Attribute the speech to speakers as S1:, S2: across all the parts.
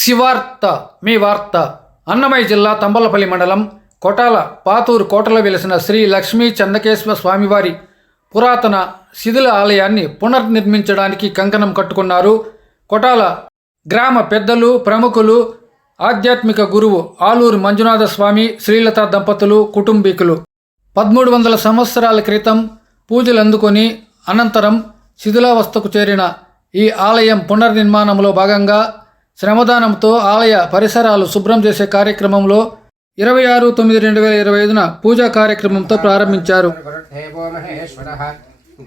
S1: శివార్త మీ వార్త. అన్నమయ్య జిల్లా తంబలపల్లి మండలం కొటాల పాతూరు కోటలో వెలిసిన శ్రీ లక్ష్మీ చందకేశ్వర స్వామివారి పురాతన శిథిల ఆలయాన్ని పునర్నిర్మించడానికి కంకణం కట్టుకున్నారు కొటాల గ్రామ పెద్దలు ప్రముఖులు ఆధ్యాత్మిక గురువు ఆలూరు మంజునాథ స్వామి శ్రీలత దంపతులు కుటుంబీకులు. పదమూడు వందల సంవత్సరాల క్రితం పూజలు అందుకొని అనంతరం శిథిలావస్థకు చేరిన ఈ ఆలయం పునర్నిర్మాణంలో భాగంగా శ్రమదానంతో ఆలయ పరిసరాలు శుభ్రం చేసే కార్యక్రమంలో ఇరవై ఆరు తొమ్మిది రెండు వేల ఇరవై ఐదున పూజా కార్యక్రమంతో ప్రారంభించారు.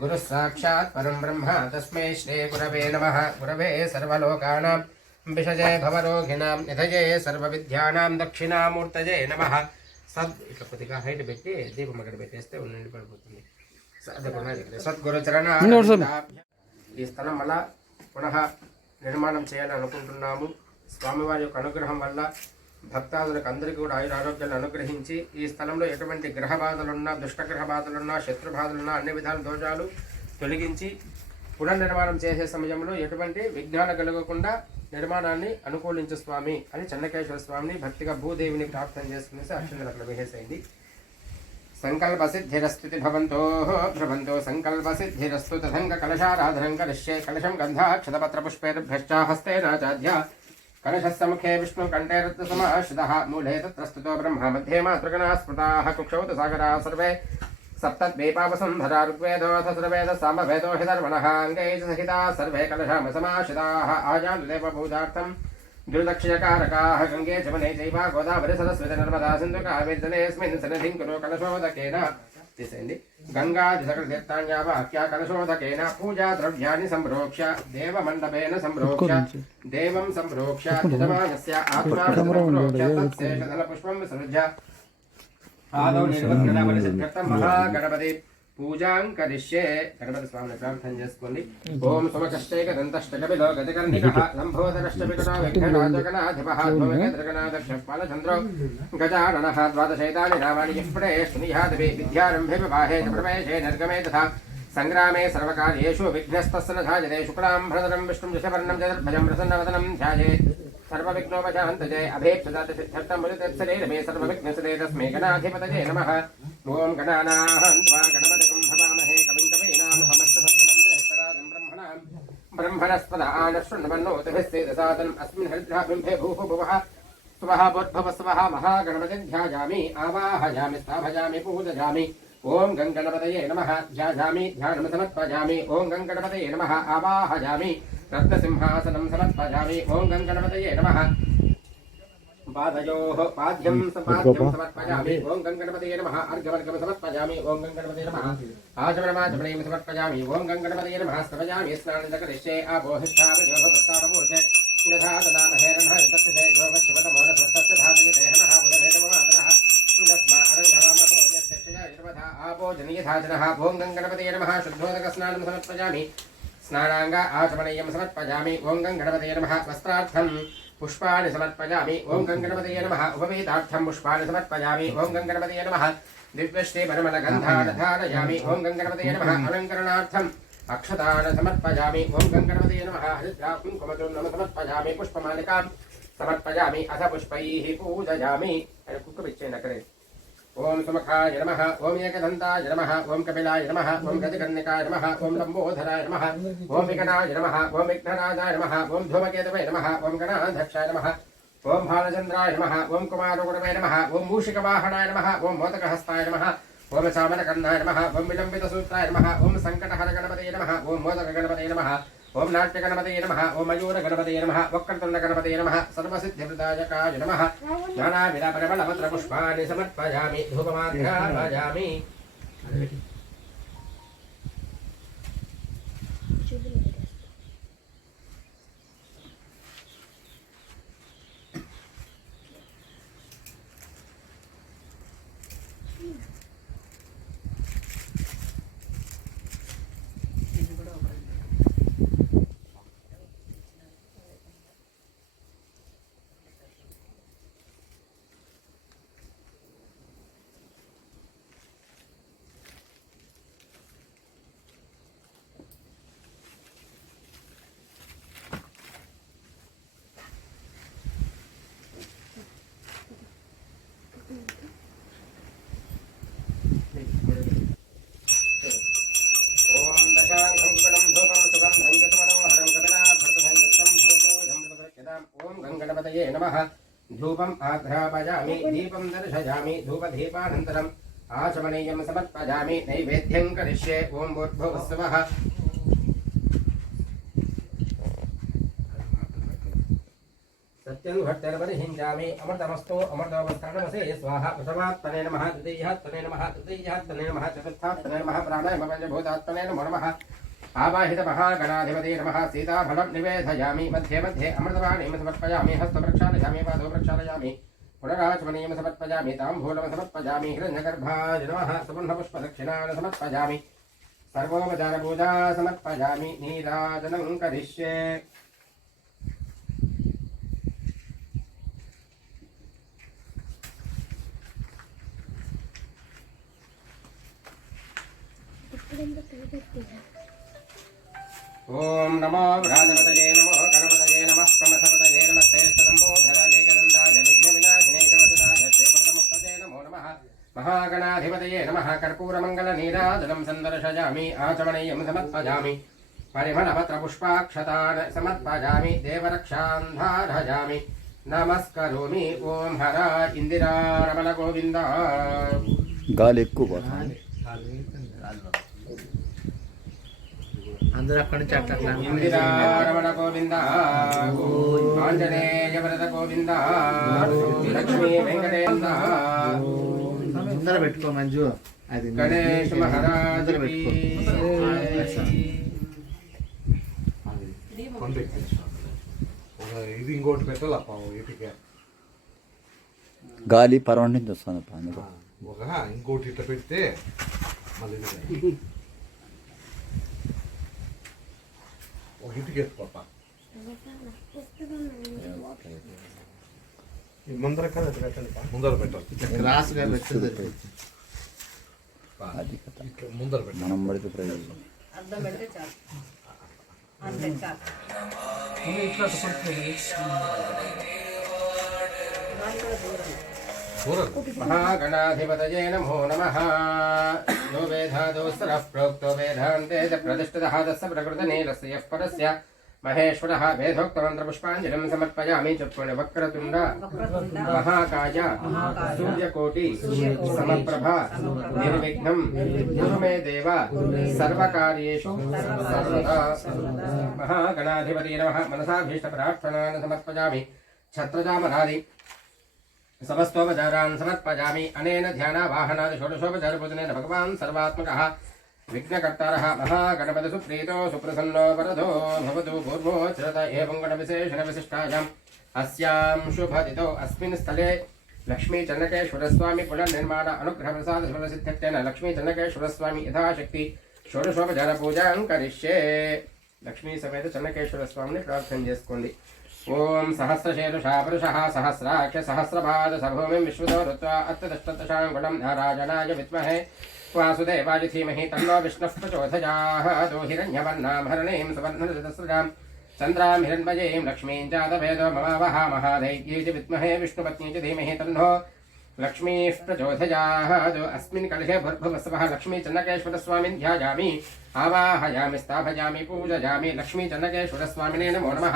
S2: గురు సాక్షాత్ పరం బ్రహ్మ తస్మై శ్రీ గురవే నమ. గురవే సర్వలోకానాం. విషజే భవరోగిణాం. నిధయే సర్వవిద్యానాం. దక్షిణామూర్తజే నమ. సద్ ఇట్లా కొద్దిగా హైట్ పెట్టి దీపం అక్కడ పెట్టేస్తే ఉండి పడిపోతుంది. సద్గురు చరణ ఈ స్థలం వల్ల పునః నిర్మాణం చేయాలని అనుకుంటున్నాము స్వామివారి యొక్క అనుగ్రహం వల్ల భక్తాదులకు అందరికీ కూడా ఆయుర ఆరోగ్యాన్ని అనుగ్రహించి ఈ స్థలంలో ఎటువంటి గ్రహ బాధలున్నా దుష్టగ్రహ బాధలున్నా శత్రు బాధలున్నా అన్ని విధాల దోషాలు తొలగించి పునర్నిర్మాణం చేసే సమయంలో ఎటువంటి విఘ్నాలు కలగకుండా నిర్మాణాన్ని అనుకూలించు స్వామి అని చెన్నకేశ్వర స్వామిని భక్తిగా భూదేవిని ప్రార్థన చేసుకునేసి అక్షంతలు వేసేసింది सङ्कल्पसिद्धिरस्तुति भवन्तो भ्रभन्तो सङ्कल्पसिद्धिरस्तु तथङ्गकलशाराधनं करिष्ये कलशं गन्धाक्षतपत्रपुष्पेभ्यश्च हस्तेनाचाध्या कलशः विष्णु विष्णुकण्ठे रत्नसमाश्रितः मूले तत्रस्तुतो ब्रह्म, मध्ये मतृगणा स्मृता कुक्षौत सागरा सर्वे। सप्तद्वीपावसंहरा ऋग्वेदोऽथ सर्वेदः समवेदो हि धर्मणः, अङ्गैः सहिताः सर्वे कलशामसमाश्रिताः आजानुदेवभूतार्थम् द्रुदक्षयकारकाः गङ्गे जमने चैव गोदावरि सरस्वति नर्मदा सिन्धु कावेर्जलेऽस्मिन् सन्निधिं कुरु कलशोदकेन तिसन्ति गङ्गाजसकृतीर्थान्यावाख्या कलशोदकेन पूजाद्रव्याणि सम्प्रोक्ष्य देवमण्डपेन सम्प्रोक्ष्य देवं सम्प्रोक्ष्य यजमानस्य आत्मानसम्प्रोक्ष्य तत्सेषधनपुष्पं सृज्य आदौ निर्वत्कटापरिषद्गतं महागणपति పుష్పం విసృజ్య ఆదౌ నిర్వహణ సిద్ధ్యర్థం మహాగణపతి పూజాం కరిష్యే గణపతి స్వామిని ప్రార్థన చేసుకోండి ఓం సుమకష్టైక దంతష్టకపిలో గజకర్ణిక లంబోదరష్టపికటో విఘ్నరాజగణాధిపః ధ్రువగద్రగణాదక్ష పాలచంద్రో గజాననః ద్వాదశైతాని నామాని ఇప్పుడే శృణుయాదవి విద్యారంభే వివాహే చ ప్రవేశే నిర్గమే తథా సంగ్రామే సర్వకార్యేషు విఘ్నస్తస్న ధాజతే శుక్లాం భరతరం విష్ణుం దశవర్ణం చతుర్భజం ప్రసన్నవదనం ధ్యాయేత్ సర్వవిఘ్నోపశాంతజే అభేక్షదాత సిద్ధ్యర్థం ముదితత్సరేరమే సర్వవిఘ్నసరే తస్మే గణాధిపతజే నమః ఓం గణానాహం త్వా గణపతికం ब्रह्मणस्पद आनशृण्वन्नोतभिस्सेदसादनम् अस्मिन् हरिद्राबिम्भे भूः भुवः, स्वः बोद्भवस्वः महागणपतिध्यायामि आवाहयामि स्थाभयामि, पूजयामि। ॐ गङ्गणपतये नमः, ध्यायामि ध्यानं समर्पयामि। ॐ गङ्गणपतये नमः आवाहयामि रत्नसिंहासनं समर्पयामि। ॐ गङ्गणपतये नमः पादयोः पाद्यं सपाद्यं समर्पयामि। ॐ गङ्गणपतये नमः। अर्घवर्गं समर्पयामि। ॐ गङ्गणपतये नमः। आचमनमाचमनीं समर्पयामि। ॐ गङ्गणपतये नमः। स्तवयामि स्नानदकरिष्ये आपोहिष्ठावयोभवस्तावपूर्जे यथा ददामहेरणः तत्से योगशिवतमोरसस्तस्य धातयते हनः बुधभेदममातरः तस्मा अरङ्घवामभोजत्यक्षया निर्वधा आपो जनीयधाजनः ॐ गङ्गणपतये नमः। शुद्धोदकस्नानं समर्पयामि। स्नानाङ्ग समर्पयामि। ॐ गङ्गणपतये नमः। वस्त्रार्थं पुष्पाणि समर्पयामि। ॐ गङ्गणपतये नमः। उपवेदार्थं पुष्पाणि समर्पयामि। ॐ गङ्गणपतये नमः। दिव्यश्री परमलगन्धानधारयामि ॐ गङ्गणपतये नमः। अलङ्करणार्थम् अक्षतान् समर्पयामि। ॐ गङ्गणपतये नमः। हरिद्रां कुङ्कुमचूर्णं समर्पयामि। पुष्पमालिकां समर्पयामि। अथ पुष्पैः पूजयामि। ఓం సుమఖాయ నమ ఓం ఏకదంతాయ నమ ఓం కపిలాయ నమ ఓం గజకర్ణికాయ నమ ఓం లంబోధరాయ నమ ఓం విఘ్నాయ నమ ఓం విఘ్నరాజాయ నమ ఓం ధూమకేతవే నమ ఓం గణాధ్యక్షాయ నమ ఓం భానచంద్రాయ నమ ఓం కుమారగుణవే నమ ఓం మూషికవాహనాయ నమ ఓం మోదకహస్తాయ నమ ఓం చామరకర్ణాయ నమ ఓం విలంబితసూత్రాయ నమ ఓం సంకటహర గణపతే నమ ఓం మోదక గణపతే నమ ఓం నాట్య గణపతయ నమ ఓం మయూర గణపతయ నమ వక్రతుండ గణపతయ నమ సర్వసిద్ధిప్రదాయకాయ నమ. నానావిధ పరిమళపత్ర పుష్పాన్ని సమర్పయామి ధూపమాధ్యామి गङ्गणपतये नमः। धूपम् आघ्रापयामि दीपं दर्शयामि धूपदीपानन्तरम् आचमनीयं समर्पयामि नैवेद्यं करिष्ये, ॐ भूर्भुवस्सवः सत्यं भट्टर्परिहिञ्जामि अमृतमस्तु अमृतमस्तानमसे स्वाहा, प्रथमात्मने नमः द्वितीयात्मने नमः तृतीयात्मने नमः, चतुर्थात्मने नमः, प्राणायामपञ्चभूतात्मने नमो नमः। आवाहितमहागणाधिपते नमः। सीताफलं निवेधयामि। मध्ये मध्ये अमृतवाणीं समर्पयामि हस्तप्रक्षालयामि पादौ प्रक्षालयामि पुनराचमनीयं समर्पयामि ताम्बूलं समर्पयामि हिरण्यगर्भाय नमः। सुवर्णपुष्पदक्षिणान् समर्पयामि सर्वोपचारपूजा समर्पयामि। नीराजनं करिष्ये। ओम नमो राजपतये नमो गणपत नम प्रमसपत नमस्ते स्तम्भोधराजैकदन्ताय नम च वसुदाय श्रीवदमुत्तते नमो नमः महागणाधिपतये नमः कर्पूरमङ्गलनीराजनं सन्दर्शयामि आचमणीयं समर्पयामि परिमलपत्रपुष्पाक्षतान् समर्पयामि देवरक्षान्धारयामि नमस्करोमि ॐ हर
S3: इन्दिरा गाले
S4: అందరూ అక్కడి నుంచి అట్లా అట్లా
S2: ఇందిరారమణ గోవింద ఆంజనేయ వరద గోవింద లక్ష్మీ వెంకటేంద
S4: ముందర పెట్టుకో మంజు. అది
S2: గణేష్ మహారాజ్
S4: పెట్టుకో
S5: ఇది ఇంకోటి పెట్టాలప్ప ఇటుకే
S3: గాలి పర్వం నుంచి వస్తుంది అందుకు
S5: ఇంకోటి ఇట్లా పెడితే మళ్ళీ ఇది. ఒక ఇటుక ఎత్తుకోప ముందర కదా పెట్టండి ముందర పెట్టాలి.
S4: ఇట్లా
S3: క్రాస్గా
S5: ఇట్లా ముందర పెట్టాలి.
S3: మనం పడితే ప్రయోజనం
S6: అర్థం పెడితే చాలు. అంతే చాలు.
S5: చూడండి
S2: महागणाधिपतये नमो नमः नो वेधादोस्तरः प्रोक्तो वेदान्ते च प्रतिष्ठितः तस्य प्रकृतनीलस्य यः परस्य महेश्वरः वेदोक्तमन्त्रपुष्पाञ्जलिं समर्पयामि चक्षुणवक्रतुण्ड महाकाय सूर्यकोटि समप्रभा निर्विघ्नं गुरु मे देव सर्वकार्येषु सर्वदा महागणाधिपति नमः मनसाभीष्टप्रार्थनान् समर्पयामि छत्रजामरादि సమస్తోపచారాన్ సమర్పయామి అనేన ధ్యాన వాహనాది షోడశోపచారభోజనైన భగవాన్ సర్వాత్మక విఘ్నకర్తార మహాగణపతి సుప్రీతో సుప్రసన్నో వరదో భవతు పూర్వోచ్చరత ఏవంగణ విశేషణ విశిష్టాయాం. అస్యాం శుభదితో అస్మిన్ స్థలే లక్ష్మీచన్నకేశ్వరస్వామి పునర్నిర్మాణ అనుగ్రహప్రసాద శుభసిద్ధ్యర్థేన లక్ష్మీచన్నకేశ్వరస్వామి యథాశక్తి షోడశోపచార పూజాం కరిష్యే. లక్ష్మీ సమేత చన్నకేశ్వర స్వామిని ప్రార్థన చేసుకోండి. ॐ सहस्रशेरुषा पुरुषः सहस्राख्यसहस्रपादसभूमिं विश्वतो रुत्वा अत्तदष्टदशाङ्गुलं राजनाय विद्महे। वासुदेवाय धीमहि तन्नो विष्णुः प्रचोदयाः। दो हिरण्यवर्णां हरणीं सुवर्णरजतस्रजां चन्द्रां हिरण्मयीं लक्ष्मीं जातवेदो ममावहा महादैत्यै च विद्महे। विष्णुपत्नी च धीमहि तन्नो लक्ष्मीः प्रचोदयाः। अस्मिन् कलहे भर्भवसवः लक्ष्मीचन्नकेश्वरस्वामिन् ध्यायामि। आवाहयामि, स्थापयामि, पूजयामि। लक्ष्मीचन्नकेश्वरस्वामिने नमो नमः।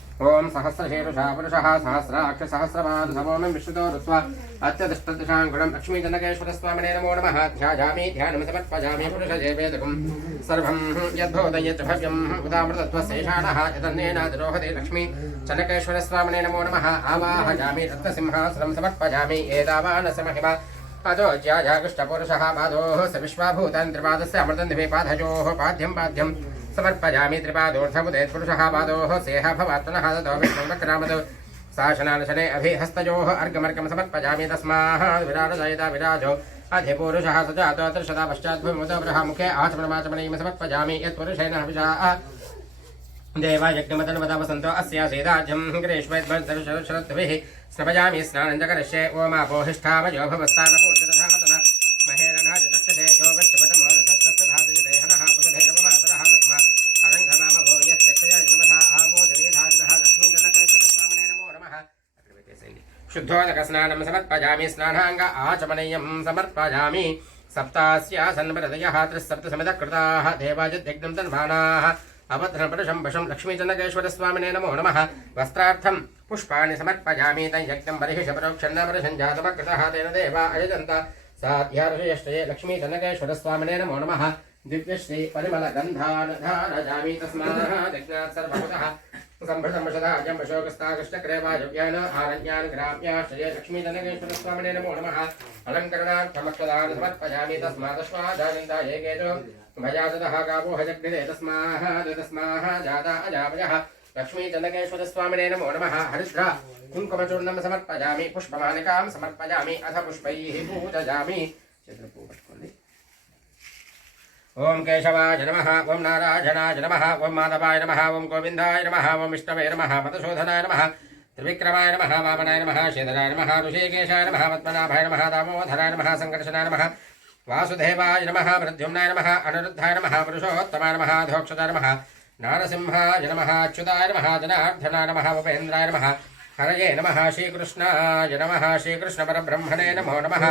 S2: ॐ सहस्रशीर्षा पुरुषः सहस्राक्ष सहस्रपाद समोमिं विश्रुतो ऋत्वा अत्यतिष्ठदशां गुणं लक्ष्मीजनकेश्वरस्वामिने नमो नमः। ध्यायामि ध्यानं समर्पयामि पुरुषजे वेदकं सर्वं यद्भवत यच्च भव्यम् उदामृतत्वशेषाणः यदन्नेनादिरोहते लक्ष्मी चनकेश्वरस्वामिने नमो नमः। आवाहयामि रत्नसिंहासनं समर्पयामि महिमा पादोज्याजाकृष्टपुरुषः पादोः स विश्वाभूतान् त्रिपादस्य दिवे पादयोः पाद्यं पाद्यं समर्पयामि त्रिपादोऽर्थमुदे पुरुषः पादोः सेह भवात्मनः ततो विष्णुवक्रामदौ शासनानशने अभिहस्तयोः अर्घमर्घं समर्पयामि तस्माः विराजयता विराजो। अधिपुरुषः स जातो त्रिशता पश्चाद्भूमुदब्रह मुखे आचमनमाचमनीं समर्पयामि। यत्पुरुषेण हविषा देवायज्ञमतन्वतवसन्तो अस्यासीदाज्यं ग्रीष्मेद्भर्तरुशरद्भिः स्नपयामि स्नानं च करिष्ये ओमापोहिष्ठामयो भवस्तानपूर्तिदधातन शुद्धोदकस्नानं समर्पयामि स्नानाङ्ग आचमनीयं समर्पयामि। सप्तास्यासन्वरदयः त्रिसप्तसमितकृताः देवाजिद्यज्ञं तन्वानाः अवध्रपरुषं वशं लक्ष्मीचन्द्रकेश्वरस्वामिने नमो नमः। वस्त्रार्थं पुष्पाणि समर्पयामि। तञ्यज्ञं बर्हिषपरोक्षन्नपरुषं जातमकृतः, तेन देवा अयजन्त। साध्यार्षयष्टये लक्ष्मीचन्द्रकेश्वरस्वामिने नमो नमः। दिव्यश्री तस्मात् सर्वभूतः सम्भृतं वशदाजं वशोकस्ताकृष्णक्रे वाजव्यान आरण्यान् लक्ष्मीजनकेश्वरस्वामिने नमो नमः हरिद्रा कुङ्कुमचूर्णं समर्पयामि पुष्पमालिकां समर्पयामि अथ पुष्पैः पूजयामि ओम केशवाय नम ओं नाराजनाय नम ओं माधवाय नम ओं गोविंदय नम ओं विष्णवे नम, मधुसूदनाय नम, त्रिविक्रमाय नम, वामनाय नम शेधराय नम, ऋषिकेशाय नम, पद्मनाभाय नम दामोधराय नम संकर्षनाय नम, वासुदेवाय नम मृद्युम्नाय नम, अनिरुद्धाय नम, पुरुषोत्तमाय नम धोक्षताय नम, नारसिंहाय नम, अच्युताय नम, जनार्दनाय नम, उपेन्द्राय नम, हरये नम, श्रीकृष्णाय नमः, श्रीकृष्णपरब्रह्मणे नमो नमः।